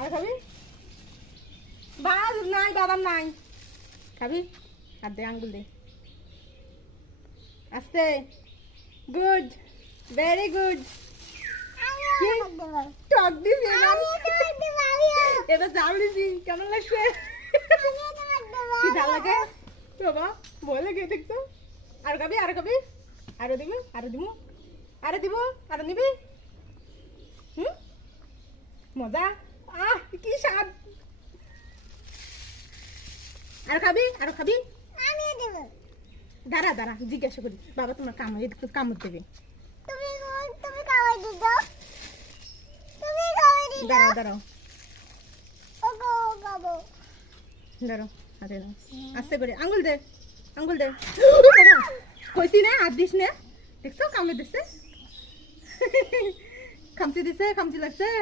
আর খাবি বাস নাই বাদাম নাই খাবি আর দে আঙ্গুল দে আস্তে good very good talk this এটা জাল দিছি কেমন লাগছে কি জাল লাগে বাবা ভয় লাগে দেখছো আর খাবি আরো দিবি আরো নিবি মজা কি স্বাদ আর খাবি দাঁড়া জিজ্ঞাসা করি বাবা তোমার কামড় দেবে দাঁড়াও আরে না আস্তে করে আঙ্গুল দে কইছি না হাত দিস না দেখছো কামড়ে দিচ্ছে খামচি লাগছে